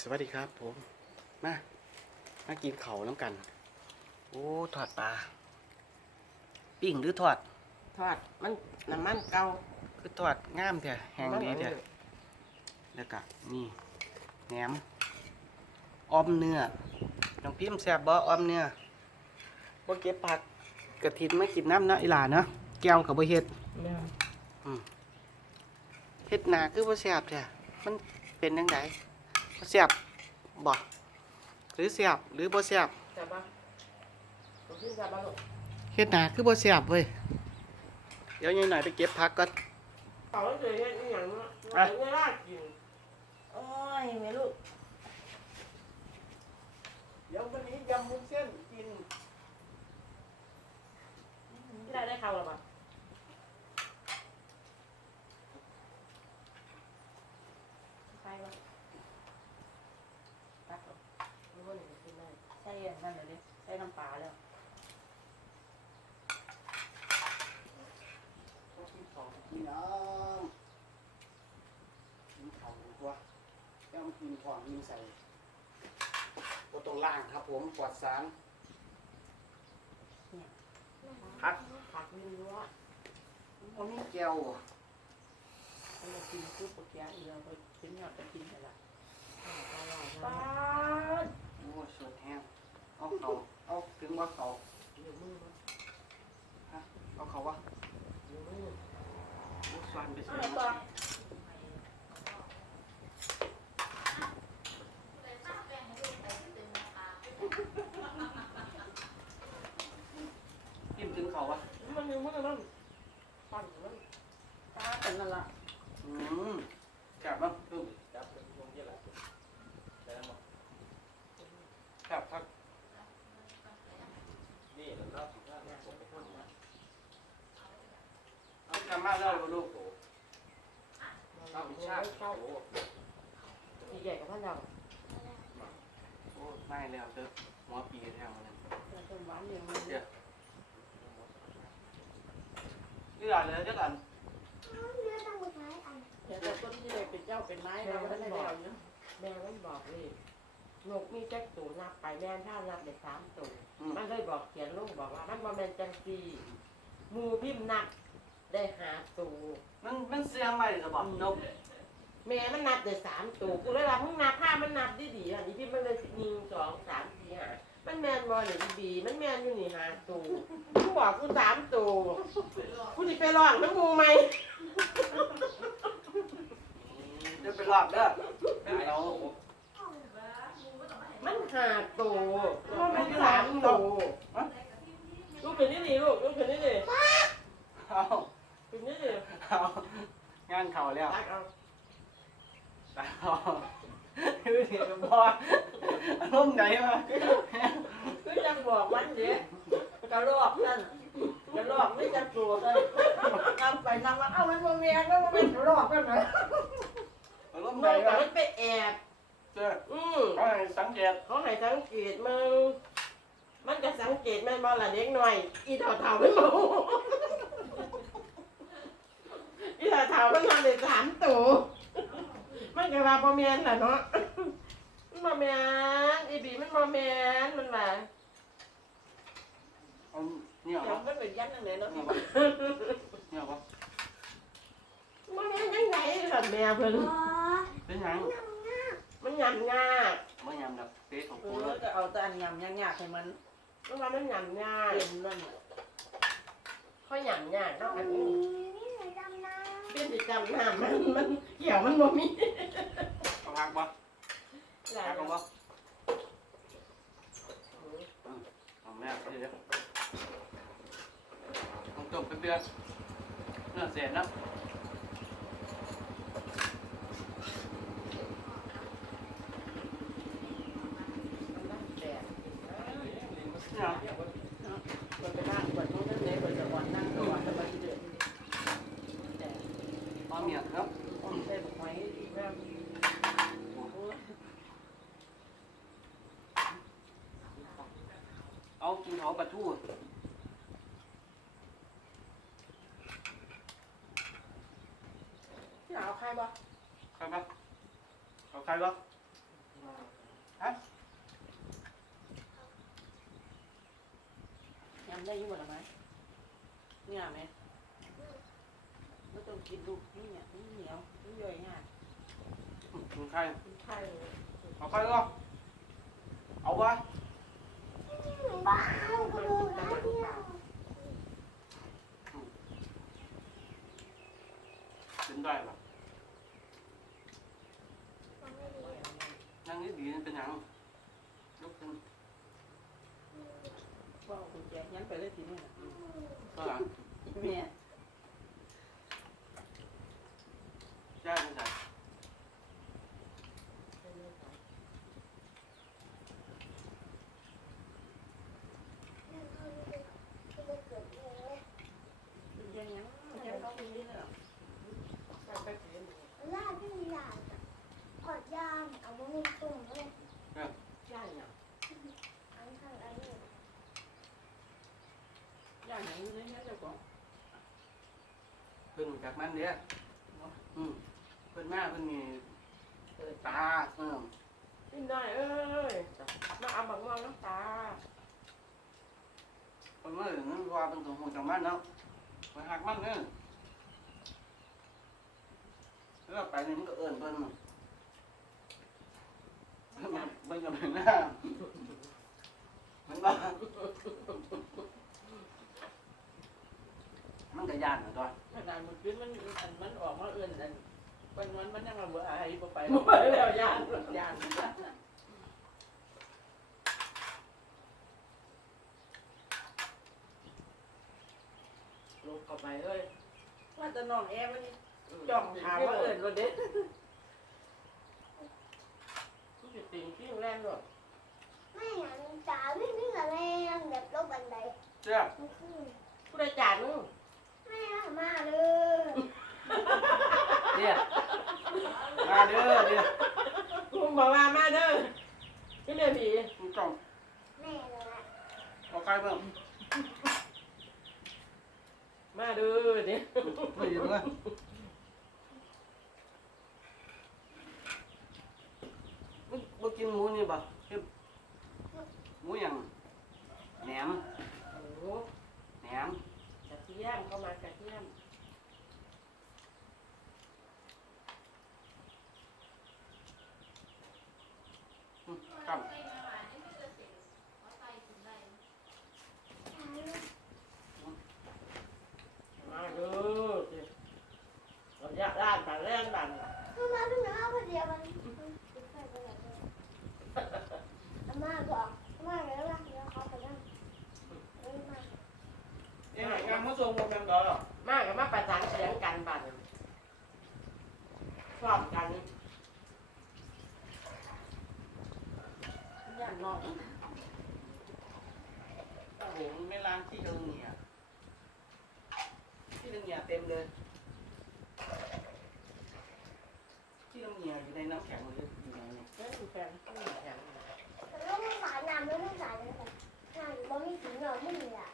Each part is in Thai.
สวัสดีครับผม มา มากินเขาวน้ำกัน โอ้ทอดปลา ปิ้งหรือทอด ทอดมันน้ำมันเก่าคือทอดงามแท้แห้งดีแท้แล้วก็นี่แหนมออมเนื้อน้องพิมพ์แซ่บบ่ออมเนื้อบ่เก็บผักกระถินไม่กินน้ำเนาะอีหลาเนาะแก้วกับบ่เฮ็ดเนี่ยเฮ็ดหนาคือบ่แซ่บแท้มันเป็นจังได บ่แซ่บบ่หรือแซ่บหรือบ่แซ่บจับปะผมขึ้นจับปะลูกเฮ็ดหนาคือบ่แซ่บเว้ยเดี๋ยวยายหน่อยไปเก็บผักก่อนเขาเคยเห็นอหย่างเนาะอะไม่ได้กินโอ้ยแม่ลูกเดี๋ยววันนี้ยำมุ้นเส้นกินที่ได้ได้เข้าหรอปะใครวะตักเหรอรู้ว่าหนูจะกินได้ ใช่อั นนั่นเลยดิใช่น้ำปลาแล้วกินของพี่น้องกินข้าวดีกว่าแล้วมากินของยิงใส่บ่ต้องล้างครับผมปลอดสารผักผักมีรั้วบ่มีแก้วมันจะกินซุปปลาแกอีกแล้วไปกินยอดจะกินไปละป้าดโอ้สดแห้ง เอาเขาเอาถึงว่าเขาเดี๋ยวมือมันฮะเอาเขาวะเดี๋ยวมือโอ้สวนไปใส่เอาต่อกินถึงเขาวะมันยังมือมันปั่นมันปลาเป็นนั่นละอืมแซ่บเนาะดู ครับเป็นช่วงเย็นแหละได้แล้วมั้ง แซ่บครับ นี่เราเล่าถึงว่าเนี่ยผมไปทำมา เอากลับมาแล้วลูกเล่าวิชาโอ้โหปีใหญ่กับพ่อเราโอ้ไม่แล้วเด้อหัวปีแท้มันต้นหวานอย่างมันเดี๋ยวนี่หลานเลยเจ้ากันเดี๋ยวแต่ต้นที่เลยเป็นเจ้าเป็นนายเราไม่ได้แล้วเนาะแม่มันบอกเลยนกมีแจ็คตูนับไปแม่ถ้านับได้สามตัวอืมมันเลยบอกเขียนลูกบอกว่า มันมาเป็นจังซีมูพิมพ์นับ ได้หาตัว มันมันเสียงใหม่จะบอกนกแม่มันนับได้สามตัวกูเลยว่ามึงนับผ้ามันนับดีดีๆอะนี่พิมพ์มันเลยหนึ่งสองสามสี่ห้ามันแมนบอลหรือบีมันแมนอยู่นี่หาตัวมึงบอกกูสามตัวกูจะไปลองน้ำมูไหมเดี๋ยวไปรอบเด้อเอามันหาตัวมันสามตัวลูกเป็นนี่นี่ลูกลูกเป็นนี่นี่เอาเป็นนี่นี่ เอางานเขาแล้วตักเอาเอาคือเดี๋ยวพออารมณ์ไหนวะก็ยังบอกมันเดี๋ยวกระรอกนั่นกระรอกไม่จะตัวเลยนำไปนำมาเอ้ามันโมเมียแล้วมันเป็นรอบกันเลยอารมณ์มึไหนงแต่วะมันไปแอบเจ้าอืมเอาให้สังเกตเขาให้สังเกตมึงมันก็สังเกตแม่นบอละเด็กหน่อย อีเถ่าๆไม่รู้อี เถ่าๆมันทำได้สามตัวมันก็ว่าบ่แม่นล่ะเนาะมันบ่แม่นอีบีมันบ่แม่นมันว่าเอาเนี่ยเดี๋ยววะมันเป็นยันนั่นเลยเนาะเนี่ยวะเนี่ยวะบ่แม่นจังไดล่ะแม่เพิ่นเป็นหยังมันยำยากไม่ยำดับเป๊ะของเอกูอเลยก็เอาแต่อันยำยากๆให้มันมันว่ามันยำยากเต็มนั่น ค่อยยำยากเนาะอันนี้ เป็นสิจำน้ำมันมันเขียวมันบ่มีเอาหักบ่พักเอาบ่เอาแม่เดี๋ยวต้องจมเป็นเดือนเนื้อเสียนะ แดด เนี่ย มันไปบ้านเปิดมันก็เลยเปิดจะวันนั่งตัวจะไปเดือดแต่ เอาเมียครับ อมใส่บุกไม้อีกแล้ว เอากินเขาปลาทูที่เอาใครบ่ใครปะเอาใครปะเอาฮะยำได้อยี่หมดหรือไหมเนี่ยไหมไม่ต้องกินลูกนี่เนี่ยนี่เหนียวนี่ย่อยง่าย กินไข่กินไข่เลยเอาไข่ก็เอาวะบ้าก็ดูนะเนี่ย กินได้ปะนั่งนี่ดีเป็นหยังลุกขึ้น ว่าเอาคุณแจกยันไปเลยทีนี้น่ะ ก็หลัง แม่ ย่าเป็นไง ยังยังยังเขาเป็นนี่เลยเหรอ ไข่ไปกิน ลาดที่ยาขอดยามเอาไว้ในตุ่มเลย ย่างเนี่ย อันข้างอันนี้ ย่างอย่างนี้เลยเนี่ยเจ้าของ เพิ่นจากมันเด้ออืมเพิ่นมาเพิ่นมีเอ่อตาเออกินได้เอ้ยมาเอาบักม่วงน้ำตาเพิ่นมาถึงนั้นว่าเพิ่นต้องฮู้จักมันเนาะไปหักมันเด้อแล้วไปนี่มันก็เอิ้นเพิ่นมันมันก็เป็นหน้ามันว่า มันก็ย่านเหมือนกันขนาดมันขึ้นมันอันมันออกมาเอื่นอันมันมันมันยังมาเบื่ออะไรบ่ไปไปแล้วย่างย่างลงเข้าไปเลยว่าจะน้องแอมันจ้องถามว่าเอื่นรถเด็ดผู้สิติงที่แรงด้วยไม่อย่างจ๋าวิ่งวิ่งอะไรแบบลบบันไดเจ้าผู้ใดจ่า ยมึงไม่มาเลยเดี๋ยวมาเด้อเดี๋ยวมึงบอกว่ามาเด้อที่เนี่ยผีมึงต้องแม่เลยนะเอาใครเบิ่งมาเด้อเนี่ยไม่ยินเลยมึงบ่กินหมูนี่บ่เฮ็ดหมูหยังแหนม โอ้โห แหนม กระเทียมเข้ามากระเทียม อืมครับมาเด้อเนี่ยเราอยากด้านบันแรงบันคือมาเป็นน้าพอดีมันอาม่าบอกอาม่าเลยว่าเดี๋ยวเขาไปนั่งเยมาเอ้ยงานมื้อส่งบ่แม่นบ่หรอมากับมาประสานเสียงกันบันชอบกัน ย่างนองโอ้โหมันไม่ล้างที่ตรงนี้อะที่ตรงนี้เต็มเลยที่ตรงนี้อยู่ในน้ำแข็งหมดเลยอยู่ในนี้เอ้ยแฟนแฟนแฟนแลูกไม่สายน้ำลูกไม่สายเลยค่ะน้ำบ่มีสีหน่อยไม่มีอะ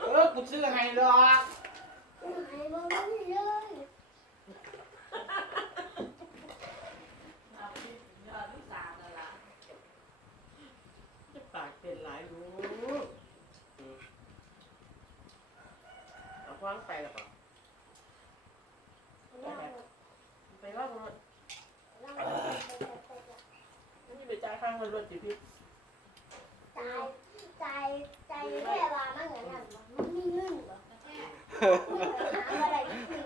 เออกูซื้อให้ดอกไอ้บ่มีเลย จะปากเป็นหลายรู้เอาคว้างไปแล้วเปล่าไปว่ามันนี่ไปจ่ายข้างมันรถจิพี่ใจใจใจแม่ว่ามันเหมือนกันมันมีเงินบ่หาอะไรก็คือ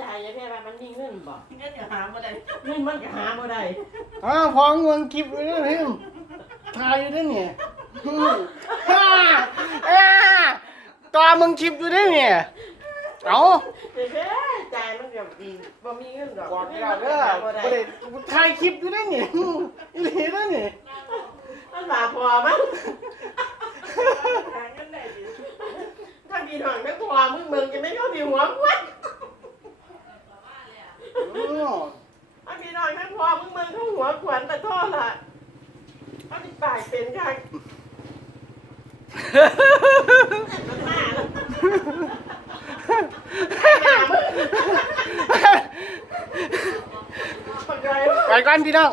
จ่ายยังไงว่ามันมีเงินบ่เงี้ยอย่าหามาได้เงินมันก็หาบ่ได้อ้าวพองเงินคลิปเลยนะพิมถ่ายอยู่ด้วยเนี่ยอืม ฮ่าอ่าตอมึงคลิปอยู่ด้วยเนี่ยเอาเด้จ่ายมันก็ดีบ่มีเงินดอกบอกเงิแล้นวมันเด้ก็อหาบ่ได้บ่ได้ถ่ายคลิปอยู่ด้วยเนี่ยอืมอีหลีด้วยเนี่ยมันบาพอมั้งหาเงินได้ดิถ้ามีหน่อยไม่พอมึงมึงจะไม่เข้าดีหัวกูวะอืมถ้ามีหน่อยไม่พอมึงมึงเข้าหัวขวัญแต่โทษล่ะเอาที่ปากเป็นค่ะ ไปก่อนพี่น้อง